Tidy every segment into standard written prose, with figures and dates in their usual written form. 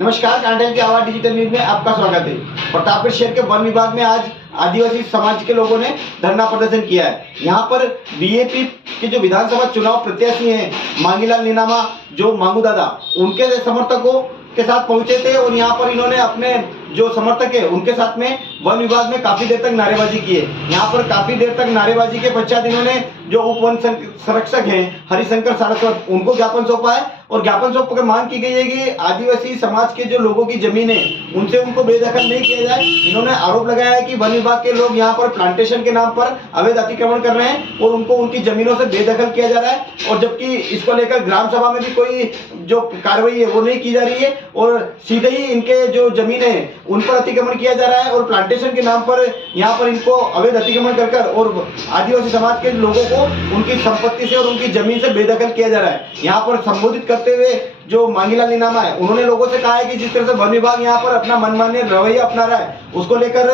नमस्कार, कांटेल की आवाज डिजिटल न्यूज में आपका स्वागत है। प्रतापगढ़ शहर के वन विभाग में आज आदिवासी समाज के लोगों ने धरना प्रदर्शन किया है। यहाँ पर बीएपी के जो विधानसभा चुनाव प्रत्याशी हैं मांगीलाल नीनामा, जो मांगू दादा, उनके समर्थकों के साथ पहुंचे थे और यहाँ पर इन्होंने अपने जो समर्थक है उनके साथ में वन विभाग में काफी देर तक नारेबाजी की है। यहाँ पर काफी देर तक नारेबाजी के पश्चात इन्होंने जो उप वन संरक्षक हैं हरिशंकर सारस्वत, उनको ज्ञापन सौंपा है और ज्ञापन सौंप कर मांग की गई है कि आदिवासी समाज के जो लोगों की जमीन है उनसे उनको बेदखल नहीं किया जाए। इन्होंने आरोप लगाया है कि वन विभाग के लोग यहाँ पर प्लांटेशन के नाम पर अवैध अतिक्रमण कर रहे हैं और उनको उनकी जमीनों से बेदखल किया जा रहा है, और जबकि इसको लेकर ग्राम सभा में भी कोई जो कार्रवाई है वो नहीं की जा रही है और सीधे ही इनके जो जमीन है उन पर अतिक्रमण किया जा रहा है और प्लांटेशन के नाम पर यहाँ पर इनको अवैध अतिक्रमण कर और आदिवासी समाज के लोगों को उनकी संपत्ति से और उनकी जमीन से बेदखल किया जा रहा है। यहाँ पर संबोधित करते हुए जो मांगीलाल नीनामा है उन्होंने लोगों से कहा है कि जिस तरह से वन विभाग यहाँ पर अपना मनमान्य रवैया अपना रहा है उसको लेकर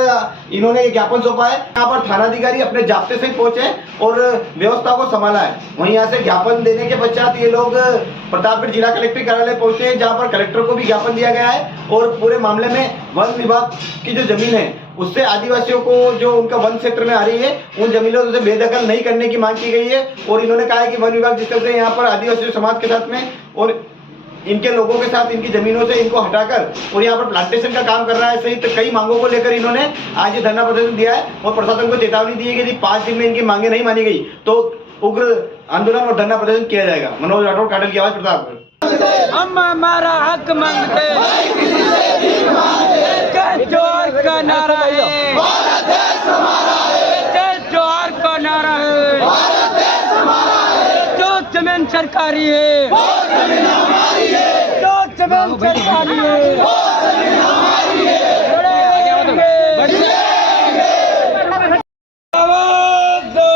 इन्होंने ये ज्ञापन सौंपा है। यहाँ पर थानाधिकारी अपने जाप्ते से पहुंचे और व्यवस्था को संभाला है। वहीं यहाँ से ज्ञापन देने के पश्चात ये लोग प्रतापगढ़ जिला कलेक्टर कार्यालय पहुंचे हैं, जहाँ पर कलेक्टर को भी ज्ञापन दिया गया है और पूरे मामले में वन विभाग की जो जमीन है उससे आदिवासियों को जो उनका वन क्षेत्र में आ रही है उन जमीनों से बेदखल नहीं करने की मांग की गई है। और इन्होंने कहा है कि वन विभाग जिस तरह से यहाँ पर आदिवासी समाज के साथ में और इनके लोगों के साथ इनकी जमीनों से इनको हटाकर और यहाँ पर प्लांटेशन का काम कर रहा है सहित कई मांगों को लेकर इन्होंने आज ये धरना प्रदर्शन दिया है और प्रशासन को चेतावनी दी है कि यदि 5 दिन में इनकी मांगे नहीं मानी गई तो उग्र आंदोलन और धरना प्रदर्शन किया जाएगा। मनोज राठौड़, कांटेल की आवाज, प्रतापगढ़। हम हमारा हक मांगते जोर का नारा है, जोर का नारा है, जो जमीन सरकारी है, जो जमीन सरकारी है, आवाज दो,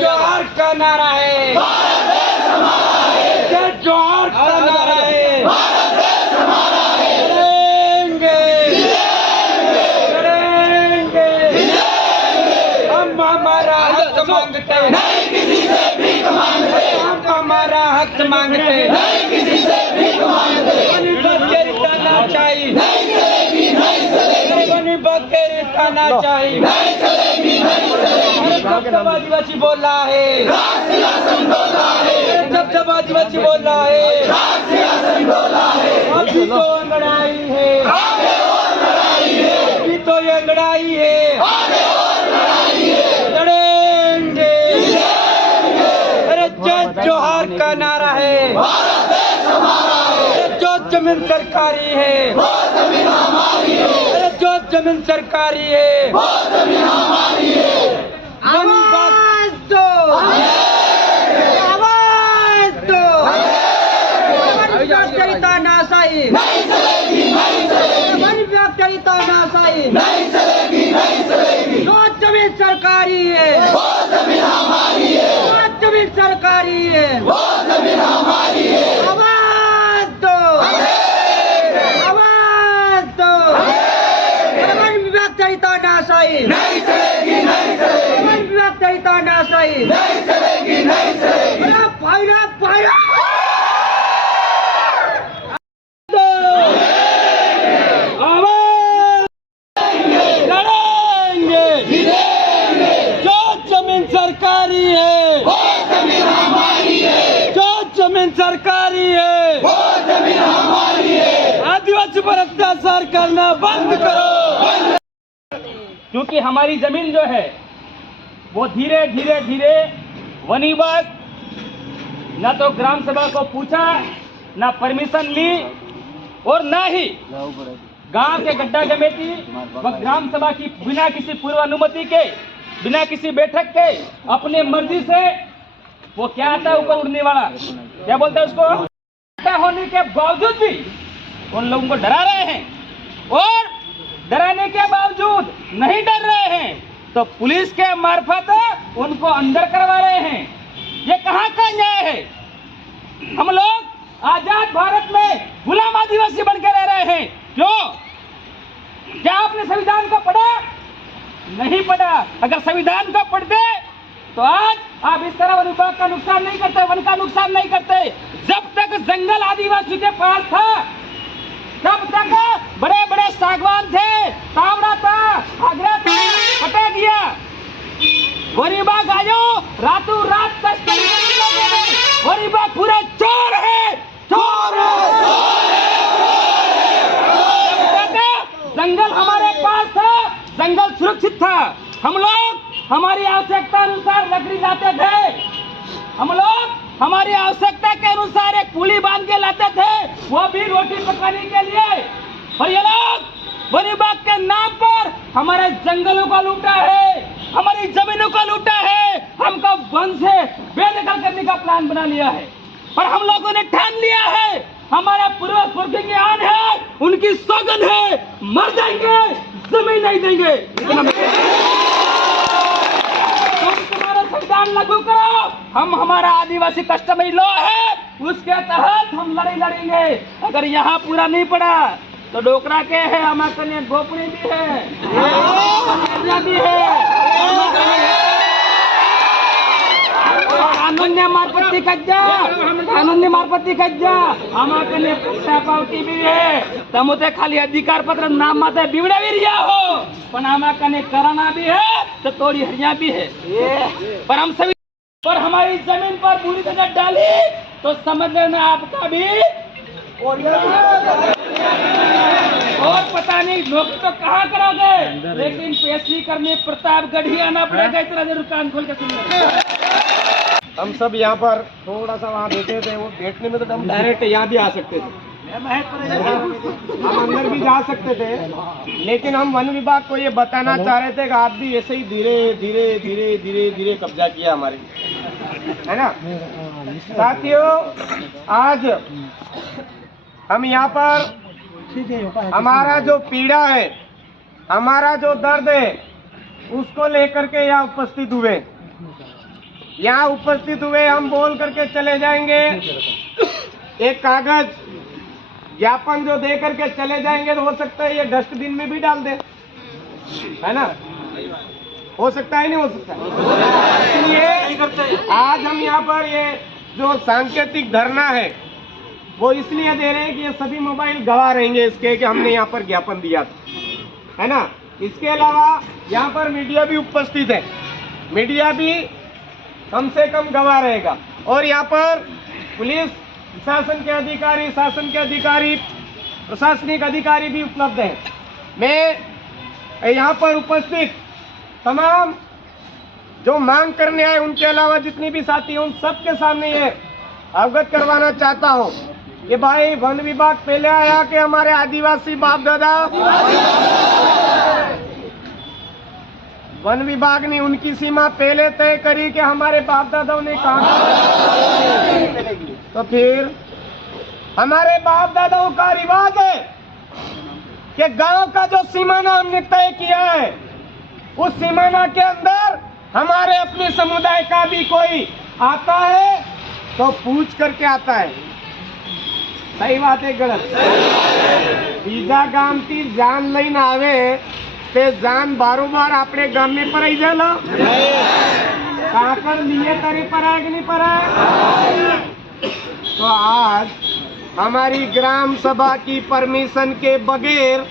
जोर का नारा है, जोर का नारा है, हम हमारा हक मांगते नहीं किसी से भीख मांगते, हम हमारा हक मांगते नहीं किसी से भीख मांगते, बनी बकरी ताना चाहिए नहीं चलेगी, नहीं चलेगी, बनी बकरी ताना चाहिए नहीं चलेगी, नहीं चलेगी। जब आदिवासी बोल रहा है जब आदिवासी बोल रहा है अभी तो लड़ाई है, अभी तो ये लड़ाई है, लड़ेंगे। अरे जोहार का नारा है, जो जमीन सरकारी है वो जमीन हमारी है, अरे जो जमीन सरकारी है वो जमीन हमारी है। आवाज दो, आवाज दो, नाशाई नहीं चलेगी, नहीं चलेगी, नाशाई नहीं चलेगी, नहीं चलेगी। जो जमीन सरकारी है वो जमीन हमारी है, जो जमीन सरकारी है वो जमीन हमारी है। आवाज दो, आवाज दो, वन विभाग चरिता नाशाई नहीं चलेगी, नहीं चलेगी, वन विभाग चरिता नाशाई नहीं चलेगी, नहीं चलेगी। सरकारी है वो जमीन हमारी है, जो जमीन सरकारी है वो जमीन हमारी है। आदिवासी पर अत्याचार करना बंद करो, क्योंकि हमारी जमीन जो है वो धीरे धीरे धीरे वन विभाग न तो ग्राम सभा को पूछा, न परमिशन ली और न ही गांव के गड्ढा कमेटी व ग्राम सभा की बिना किसी पूर्व अनुमति के, बिना किसी बैठक के अपने मर्जी से वो क्या आता है ऊपर उड़ने वाला, क्या बोलते हैं उसको, होने के बावजूद भी उन लोगों को डरा रहे हैं और डराने के बावजूद नहीं डर रहे हैं तो पुलिस के मार्फत उनको अंदर करवा रहे हैं। ये कहाँ का न्याय है? हम लोग आजाद भारत में गुलाम आदिवासी बनकर रह रहे हैं। क्यों? क्या आपने संविधान को पढ़ा? नहीं पढ़ा। अगर संविधान को पढ़ते तो आज आप इस तरह वन विभाग का नुकसान नहीं करते, वन का नुकसान नहीं करते। जब तक जंगल आदिवासी के पास था तब तक बड़े बड़े सागवान थे, तावड़ा था, आगरा था, कटा गया। वन विभाग आयो रातों रात तस्करी वन विभाग पूरा चोर है, चोर है। जंगल हमारे पास था, जंगल सुरक्षित था। हम लोग हमारी आवश्यकता अनुसार लकड़ी लाते थे, हम लोग हमारी आवश्यकता के अनुसार एक पुली बांध के लाते थे, वो भी रोटी पकाने के लिए। और ये लोग वन विभाग के नाम पर हमारे जंगलों को लूटा है, हमारी जमीनों को लूटा है, हमको वन से बेदखल करने का प्लान बना लिया है। और हम लोगों ने ठान लिया है, हमारे पूर्वज स्वर्गीय की आन है, उनकी सौगंध है, मर जाएंगे जमीन नहीं देंगे। तुम्हारा संविधान लागू करो, हम हमारा आदिवासी कस्टमरी लॉ है उसके तहत हम लड़ाई लड़ेंगे। अगर यहाँ पूरा नहीं पड़ा तो डोकरा के है, हमारे गोपनी भी है, भी है, कानून्य मारपत्ती कज्जा, कानून्य मारपत्ती कज्जा हमारे पावती भी है। तमुते खाली अधिकार पत्र नाम माते बिगड़े भी रिया हो, पर हमारे कराना भी है तो तोड़ी हरिया भी है। पर हम सभी पर हमारी जमीन पर बुरी नजर डाली तो समझ लेना आपका भी और पता नहीं नौकरी तो कहाँ करोगे, लेकिन पेशी करने प्रतापगढ़ ही आना पड़ेगा। इतना जरूर कान खोल के सुन। हम सब यहाँ पर थोड़ा सा वहाँ बैठे थे, वो बैठने में तो हम डायरेक्ट यहाँ भी आ सकते थे, हम अंदर भी जा सकते थे, लेकिन हम वन विभाग को ये बताना चाह रहे थे कि आप भी ऐसे ही धीरे धीरे धीरे धीरे धीरे कब्जा किया हमारे, है ना साथियों। आज हम यहाँ पर हमारा जो पीड़ा है, हमारा जो दर्द है, उसको लेकर के यहाँ उपस्थित हुए। यहाँ उपस्थित हुए हम बोल करके चले जाएंगे, एक कागज ज्ञापन जो दे करके चले जाएंगे तो हो सकता है ये डस्टबिन में भी डाल दे, है ना, हो सकता है नहीं हो सकता। इसलिए आज हम यहाँ पर ये जो सांकेतिक धरना है वो इसलिए दे रहे हैं कि ये सभी मोबाइल गवाह रहेंगे इसके कि हमने यहाँ पर ज्ञापन दिया था, है ना। इसके अलावा यहाँ पर मीडिया भी उपस्थित है, मीडिया भी कम से कम गवाह रहेगा। और यहाँ पर पुलिस शासन के अधिकारी, शासन के अधिकारी, प्रशासनिक अधिकारी भी उपलब्ध हैं। मैं यहाँ पर उपस्थित तमाम जो मांग करने आए उनके अलावा जितनी भी साथी हैं उन सबके सामने ये अवगत करवाना चाहता हूँ कि भाई वन विभाग पहले आया कि हमारे आदिवासी बाप दादा, वन विभाग ने उनकी सीमा पहले तय करी कि हमारे बाप दादाओं ने कहा, तो फिर हमारे बाप दादाओं का रिवाज है कि गांव का जो सीमाना हमने तय किया है उस सीमाना के अंदर हमारे अपने समुदाय का भी कोई आता है तो पूछ करके आता है। सही बात है गलत? बीजा गाम की जान लईने आवे ते जान बारोबार अपने गाम में पर आई जाला, काकर लिए करे पर आए कि नहीं पर आए। तो आज हमारी ग्राम सभा की परमिशन के बगैर,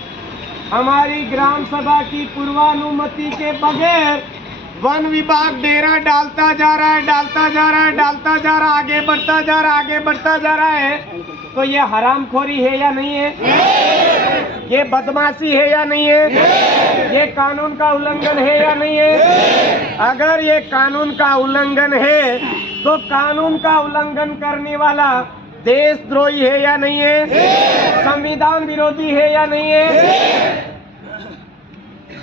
हमारी ग्राम सभा की पूर्वानुमति के बगैर वन विभाग डेरा डालता जा रहा है, डालता जा रहा है, डालता जा रहा है, आगे बढ़ता जा रहा है, आगे बढ़ता जा रहा है। तो ये हरामखोरी है या नहीं है? ये बदमाशी है या नहीं है? ये कानून का उल्लंघन है या नहीं है? अगर ये कानून का उल्लंघन है तो कानून का उल्लंघन करने वाला देशद्रोही है या नहीं है? संविधान विरोधी है या नहीं है?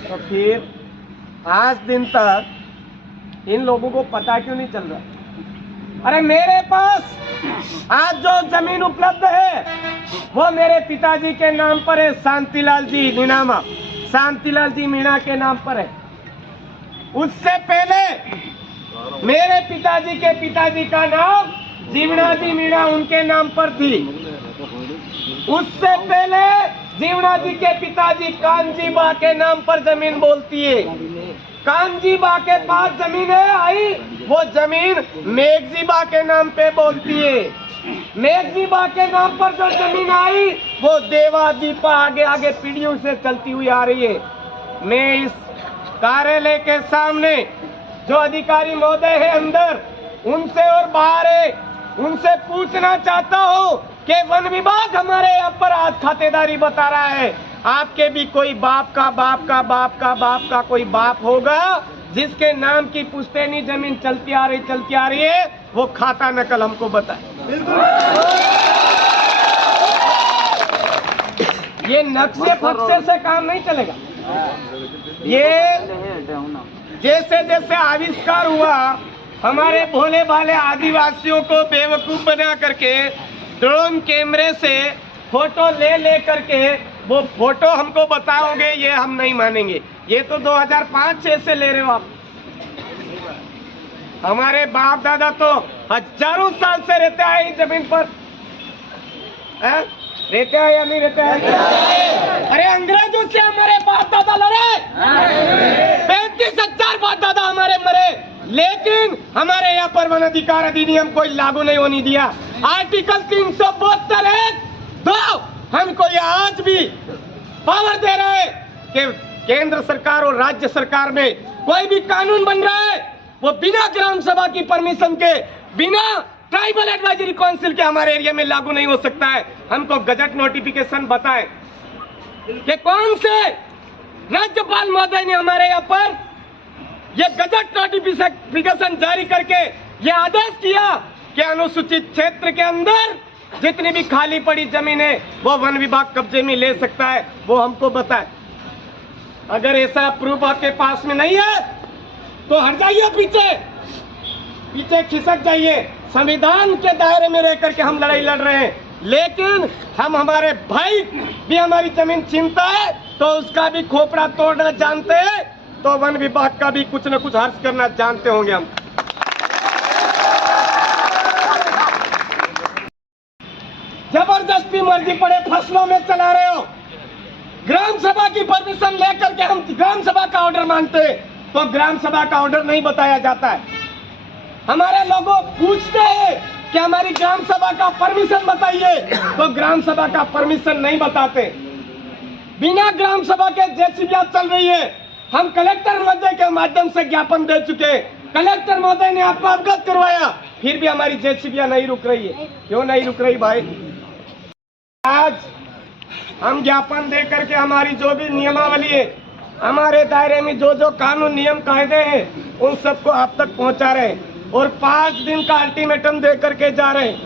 तो फिर आज दिन तक इन लोगों को पता क्यों नहीं चल रहा? अरे मेरे पास आज जो जमीन उपलब्ध है वो मेरे पिताजी के नाम पर है, शांतिलाल जी मीणा, शांतिलाल जी मीणा के नाम पर है। उससे पहले मेरे पिताजी के पिताजी का नाम जीवना जी मीणा उनके नाम पर थी। उससे पहले जीवना जी के पिताजी कानजी बा के नाम पर जमीन बोलती है। कानजी बा के पास जमीन है आई वो जमीन मेघजीबा के नाम पे बोलती है। मेघजीबा के नाम पर जो जमीन आई वो देवा दीपा आगे आगे पीढ़ियों से चलती हुई आ रही है। मैं इस कार्यालय के सामने जो अधिकारी महोदय है अंदर, उनसे और बाहर है, उनसे पूछना चाहता हूँ कि वन विभाग हमारे यहाँ पर आज खातेदारी बता रहा है। आपके भी कोई बाप का बाप का बाप का बाप का कोई बाप होगा जिसके नाम की पुश्तैनी जमीन चलती आ रही है, वो खाता नकल हमको बताए। ये नक्शे फक्से से काम नहीं चलेगा। ये जैसे जैसे आविष्कार हुआ, हमारे भोले भाले आदिवासियों को बेवकूफ बना करके ड्रोन कैमरे से फोटो ले करके वो फोटो हमको बताओगे, ये हम नहीं मानेंगे। ये तो 2005-6 से ले रहे हो आप। हमारे बाप दादा तो हजारों साल से रहते आए इस जमीन पर। रहते हैं या नहीं रहते हैं? अरे अंग्रेजों से हमारे बाप दादा लड़े, 35,000 बाप दादा हमारे मरे, लेकिन हमारे यहाँ पर वन अधिकार अधिनियम कोई लागू नहीं होने दिया। आर्टिकल 372 हमको ये आज भी पावर दे रहा है कि केंद्र सरकार और राज्य सरकार में कोई भी कानून बन रहा है वो बिना ग्राम सभा की परमिशन के, बिना ट्राइबल एडवाइजरी काउंसिल के हमारे एरिया में लागू नहीं हो सकता है। हमको गजट नोटिफिकेशन बताएं कि कौन से राज्यपाल महोदय ने हमारे यहाँ पर ये गजट नोटिफिकेशन जारी करके ये आदेश किया कि अनुसूचित क्षेत्र के अंदर जितनी भी खाली पड़ी जमीन है वो वन विभाग कब्जे में ले सकता है, वो हमको बताए। अगर ऐसा प्रूफ आपके पास में नहीं है तो हट जाइए, पीछे खिसक जाइए। संविधान के दायरे में रह करके हम लड़ाई लड़ रहे हैं, लेकिन हम हमारे भाई भी हमारी जमीन छीनता है तो उसका भी खोपड़ा तोड़ना जानते हैं, तो वन विभाग का भी कुछ न कुछ हर्ष करना जानते होंगे हम। जबरदस्ती मर्जी पड़े फसलों में चला रहे हो। ग्राम सभा की परमिशन लेकर के हम ग्राम सभा का ऑर्डर मांगते हैं तो ग्राम सभा का ऑर्डर नहीं बताया जाता है। हमारे लोगों पूछते हैं कि हमारी ग्राम सभा का परमिशन बताइए, तो ग्राम सभा का परमिशन नहीं बताते। बिना ग्राम सभा के जेसीबी चल रही है। हम कलेक्टर महोदय के माध्यम से ज्ञापन दे चुके, कलेक्टर महोदय ने आपको अवगत करवाया, फिर भी हमारी जेसीबी नहीं रुक रही है। क्यों नहीं रुक रही भाई? आज हम ज्ञापन दे करके हमारी जो भी नियमावली है, हमारे दायरे में जो जो कानून नियम कायदे हैं, उन सबको आप तक पहुंचा रहे हैं और 5 दिन का अल्टीमेटम दे करके जा रहे हैं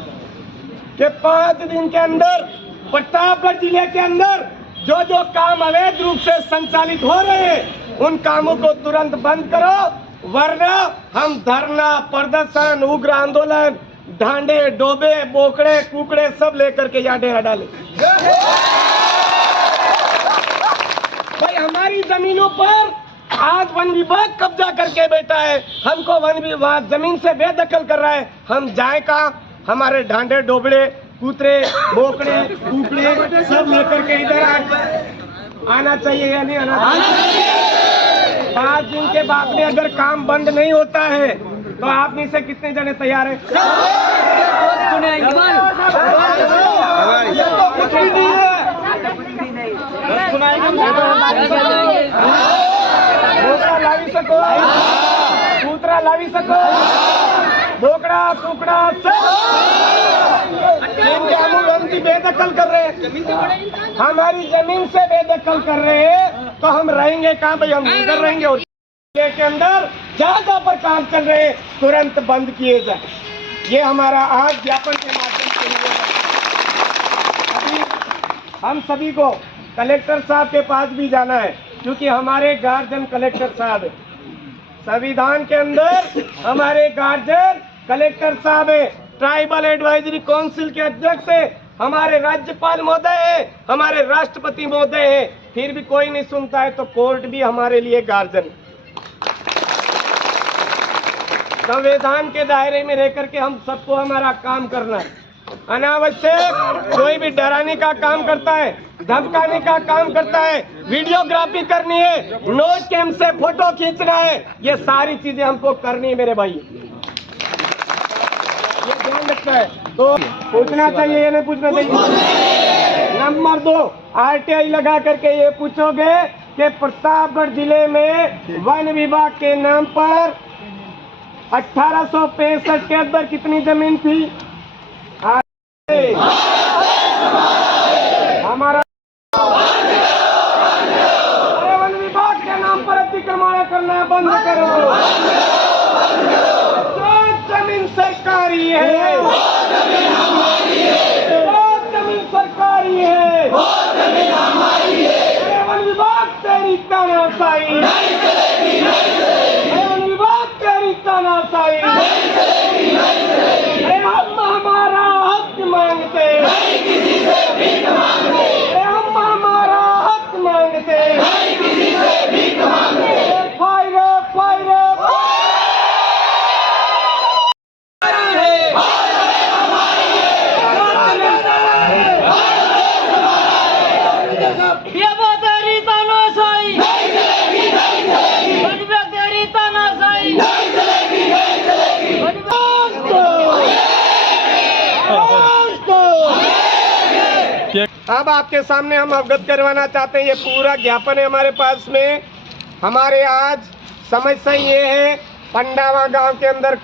कि 5 दिन के अंदर प्रतापगढ़ जिले के अंदर जो जो काम अवैध रूप से संचालित हो रहे हैं उन कामों को तुरंत बंद करो, वरना हम धरना, प्रदर्शन, उग्र आंदोलन, ढांडे, डोबे, बोकड़े, कुकड़े सब लेकर के यहाँ डेरा डाले। भाई हमारी जमीनों पर आज वन विभाग कब्जा करके बैठा है, हमको वन विभाग जमीन से बेदखल कर रहा है। हम जाए कहाँ? हमारे ढांडे, डोबड़े, कुतरे, बोकड़े, कुकड़े सब लेकर के इधर आना चाहिए या नहीं आना चाहिए? 5 दिन के बाद में अगर काम बंद नहीं होता है तो आप में से कितने जने तैयार हैं? कुछ भी नहीं है। बोकड़ा लावी सको, कूतरा लावी सको, बोकड़ा कुकड़ा सब बेदखल कर रहे हैं, हमारी जमीन से बेदखल कर रहे हैं, तो हम रहेंगे कहाँ भाई? हम इधर रहेंगे। और के अंदर जहाँ पर काम चल रहे हैं तुरंत बंद किए जाए। ये हमारा आज ज्ञापन के माध्यम से अभी हम सभी को कलेक्टर साहब के पास भी जाना है, क्योंकि हमारे गार्जियन कलेक्टर साहब है। संविधान के अंदर हमारे गार्जियन कलेक्टर साहब है, ट्राइबल एडवाइजरी काउंसिल के अध्यक्ष है, हमारे राज्यपाल महोदय है, हमारे राष्ट्रपति महोदय है, फिर भी कोई नहीं सुनता है तो कोर्ट भी हमारे लिए गार्जियन। संविधान के दायरे में रह करके हम सबको हमारा काम करना है। अनावश्यक कोई भी डराने का काम करता है, धमकाने का काम करता है, वीडियोग्राफी करनी है, नोट कैम से फोटो खींचना है, ये सारी चीजें हमको करनी है मेरे भाई। ये ध्यान रखना है। तो पूछना चाहिए या नहीं पूछना चाहिए? नंबर 2, RTI लगा करके ये पूछोगे कि प्रतापगढ़ जिले में वन विभाग के नाम पर 1865 के अंदर कितनी जमीन थी? हमारा वन विभाग के नाम पर अतिक्रमण करना बंद करो। जो जमीन सरकारी है, वो जमीन हमारी है। जो जमीन सरकारी है, वो जमीन हमारी है। वन विभाग तेरी तानाशाही नहीं चलेगी, नहीं चलेगी। वन विभाग तेरी तानाशाही नहीं चलेगी, नहीं चलेगी। हम हमारा हक मांगते नहीं, किसी से भीख मांगते। हम हमारा हक मांगते नहीं, किसी से भीख मांगते। फायर फायर अब आपके सामने हम अवगत करवाना चाहते हैं, ये पूरा ज्ञापन है हमारे पास में। हमारे आज समस्या ये है, पंडावा गांव के अंदर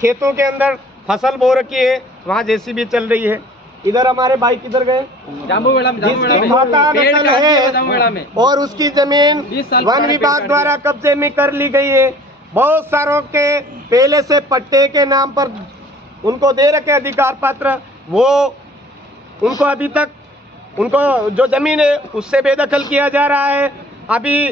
खेतों के अंदर फसल बो रखी है, वहाँ जेसीबी चल रही है। इधर हमारे भाई किधर गए? जिसकी खाता नकल है और उसकी जमीन वन विभाग द्वारा कब्जे में कर ली गई है। बहुत सारों के पहले से पट्टे के नाम पर उनको दे रखे अधिकार पत्र, वो उनको अभी तक उनको जो जमीन है उससे बेदखल किया जा रहा है। अभी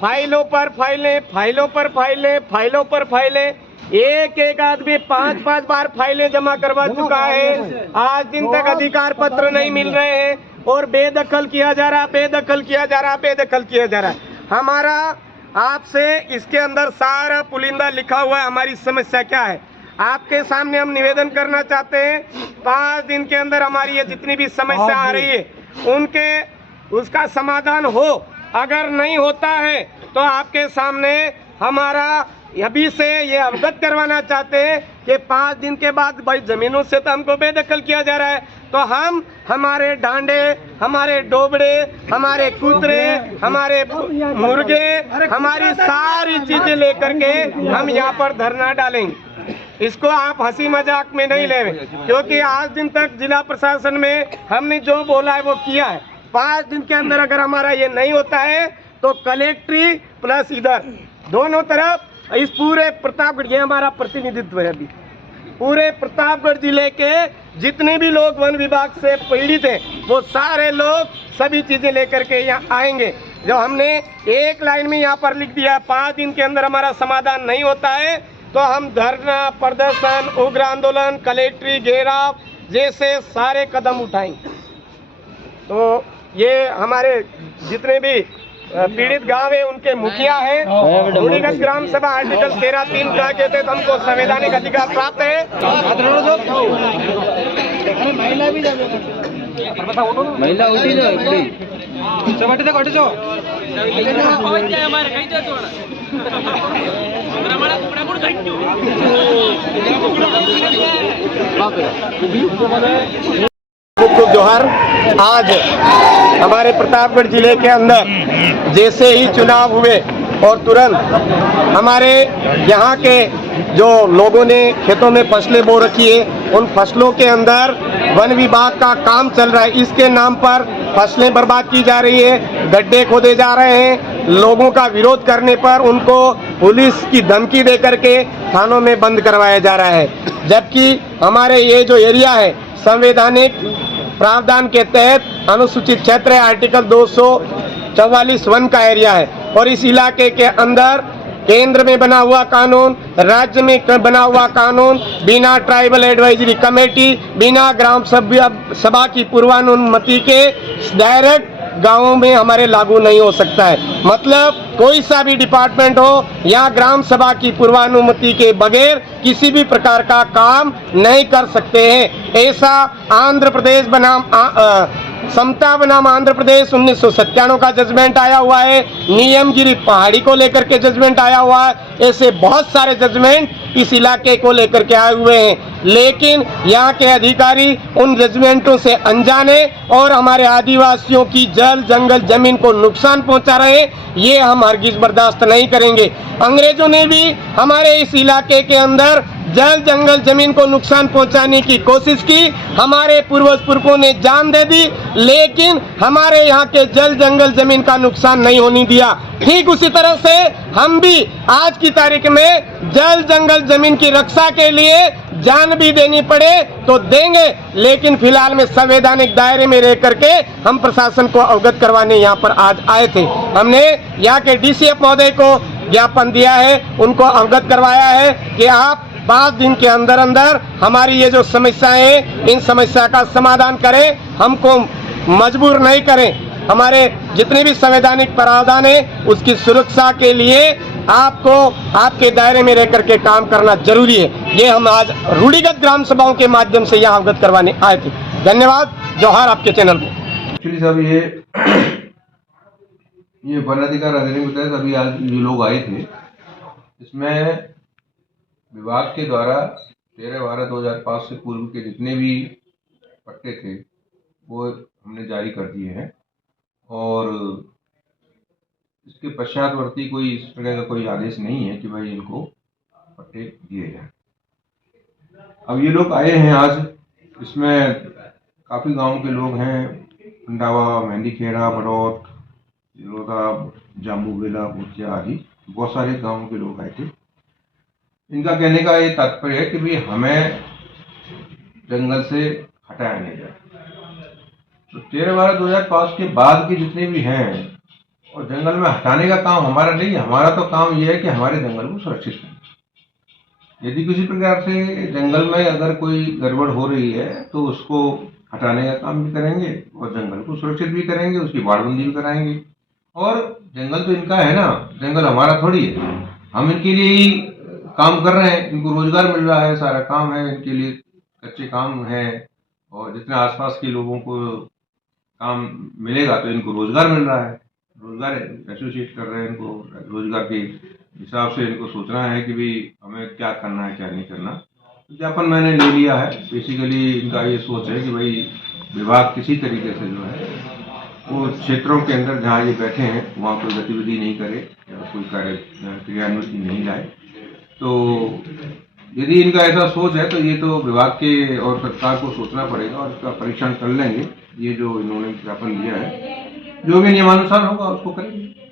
फाइलों पर फाइलें, फाइलों पर फाइलें, फाइलों पर फाइलें, एक आदमी 5 बार फाइलें जमा करवा चुका है। आज दिन तक अधिकार पत्र नहीं मिल रहे हैं और बेदखल किया जा रहा, बेदखल किया जा रहा, बेदखल किया जा रहा है। हमारा आपसे इसके अंदर सारा पुलिंदा लिखा हुआ है, हमारी समस्या क्या है आपके सामने हम निवेदन करना चाहते हैं। 5 दिन के अंदर हमारी ये जितनी भी समस्या आ रही है उसका समाधान हो। अगर नहीं होता है तो आपके सामने हमारा अभी से ये अवगत करवाना चाहते हैं कि 5 दिन के बाद भाई जमीनों से तो हमको बेदखल किया जा रहा है, तो हम हमारे डांडे, हमारे डोबड़े, हमारे कुतरे, हमारे मुर्गे, हमारी सारी चीजें लेकर के हम यहाँ पर धरना डालेंगे। इसको आप हंसी मजाक में नहीं ले, क्योंकि आज दिन तक जिला प्रशासन में हमने जो बोला है वो किया है। 5 दिन के अंदर अगर हमारा ये नहीं होता है तो कलेक्ट्री प्लस इधर दोनों तरफ इस पूरे प्रतापगढ़, ये हमारा प्रतिनिधित्व है अभी, पूरे प्रतापगढ़ जिले के जितने भी लोग वन विभाग से पीड़ित हैं वो सारे लोग सभी चीजें लेकर के यहाँ आएंगे। जो हमने एक लाइन में यहाँ पर लिख दिया, 5 दिन के अंदर हमारा समाधान नहीं होता है तो हम धरना, प्रदर्शन, उग्र आंदोलन, कलेक्ट्री घेराव जैसे सारे कदम उठाएंगे। तो ये हमारे जितने भी पीड़ित गांव है उनके मुखिया है। रूढ़िगत ग्राम सभा आर्टिकल 13(3) का कहते हैं हमको संवैधानिक अधिकार प्राप्त है। महिला उठी जो खूब जोहर। आज हमारे प्रतापगढ़ जिले के अंदर जैसे ही चुनाव हुए और तुरंत हमारे यहाँ के जो लोगों ने खेतों में फसलें बो रखी है उन फसलों के अंदर वन विभाग का काम चल रहा है, इसके नाम पर फसलें बर्बाद की जा रही है, गड्ढे खोदे जा रहे हैं। लोगों का विरोध करने पर उनको पुलिस की धमकी दे करके थानों में बंद करवाया जा रहा है, जबकि हमारे ये जो एरिया है संवैधानिक प्रावधान के तहत अनुसूचित क्षेत्र है, आर्टिकल 244(1) का एरिया है और इस इलाके के अंदर केंद्र में बना हुआ कानून, राज्य में बना हुआ कानून बिना ट्राइबल एडवाइजरी कमेटी, बिना ग्राम सभा की पूर्वानुमति के डायरेक्ट गांवों में हमारे लागू नहीं हो सकता है। मतलब कोई सा भी डिपार्टमेंट हो या ग्राम सभा की पूर्वानुमति के बगैर किसी भी प्रकार का काम नहीं कर सकते हैं। ऐसा आंध्र प्रदेश बनाम समता बनाम आंध्र प्रदेश 1997 का जजमेंट आया हुआ है, नियमगिरी पहाड़ी को लेकर के जजमेंट आया हुआ है। ऐसे बहुत सारे जजमेंट इस इलाके को लेकर के आए हुए हैं। लेकिन यहाँ के अधिकारी उन जजमेंटों से अनजाने और हमारे आदिवासियों की जल जंगल जमीन को नुकसान पहुंचा रहे हैं। ये हम हरगिज बर्दाश्त नहीं करेंगे। अंग्रेजों ने भी हमारे इस इलाके के अंदर जल जंगल जमीन को नुकसान पहुंचाने की कोशिश की, हमारे पूर्वज पुरखों ने जान दे दी, लेकिन हमारे यहाँ के जल जंगल जमीन का नुकसान नहीं होने दिया। ठीक उसी तरह से हम भी आज की तारीख में जल जंगल जमीन की रक्षा के लिए जान भी देनी पड़े तो देंगे, लेकिन फिलहाल में संवैधानिक दायरे में रह करके हम प्रशासन को अवगत करवाने यहाँ पर आज आए थे। हमने यहाँ के डीसीएफ महोदय को ज्ञापन दिया है, उनको अवगत करवाया है कि आप 5 दिन के अंदर अंदर हमारी ये जो समस्याएं हैं इन समस्या का समाधान करें, हमको मजबूर नहीं करें। हमारे जितने भी संवैधानिक प्रावधान है उसकी सुरक्षा के लिए आपको आपके दायरे में रह करके काम करना जरूरी है। ये हम आज रूढ़िगत ग्राम सभाओं के माध्यम से यहाँ अवगत करवाने आए थे। धन्यवाद, जोहार आपके चैनल को। एक्चुअली साहब ये वन अधिकार अधिनियम के तहत अभी आज जो लोग आए थे, इसमें विभाग के द्वारा 13/12/2005 से पूर्व के जितने भी पट्टे थे वो हमने जारी कर दिए हैं और इसके पश्चातवर्ती कोई इस प्रकार का कोई आदेश नहीं है कि भाई इनको पट्टे दिए जाए। अब ये लोग आए हैं आज, इसमें काफ़ी गांव के लोग हैं, अंडावा, मेहंदी खेड़ा, बड़ौत, जिलोदा, जामू बेला, भुजिया आदि बहुत सारे गांवों के लोग आए थे। इनका कहने का ये तात्पर्य है कि भाई हमें जंगल से हटाया नहीं जाए। तो 13/12/2005 के बाद के जितने भी हैं और जंगल में हटाने का काम हमारा नहीं है। हमारा तो काम यह है कि हमारे जंगल को सुरक्षित करें। यदि किसी प्रकार से जंगल में अगर कोई गड़बड़ हो रही है तो उसको हटाने का काम भी करेंगे और जंगल को सुरक्षित भी करेंगे, उसकी बाड़बंदी भी कराएंगे। और जंगल तो इनका है ना, जंगल हमारा थोड़ी है। हम इनके लिए ही काम कर रहे हैं, इनको रोजगार मिल रहा है, सारा काम है इनके लिए, कच्चे काम है और जितने आसपास के लोगों को काम मिलेगा तो इनको रोजगार मिल रहा है। रोजगार एसोसिएट कर रहे हैं, इनको रोजगार के हिसाब से इनको सोचना है कि भाई हमें क्या करना है क्या नहीं करना। ज्ञापन मैंने ले लिया है। बेसिकली इनका ये सोच है कि भाई विभाग किसी तरीके से जो है वो क्षेत्रों के अंदर जहाँ ये बैठे हैं वहाँ कोई गतिविधि नहीं करे या कोई कार्य क्रियान्वित नहीं लाए। तो यदि इनका ऐसा सोच है तो ये तो विभाग के और सरकार को सोचना पड़ेगा और इसका परीक्षण कर लेंगे। ये जो इन्होंने ज्ञापन दिया है, जो भी नियमानुसार होगा उसको करेंगे।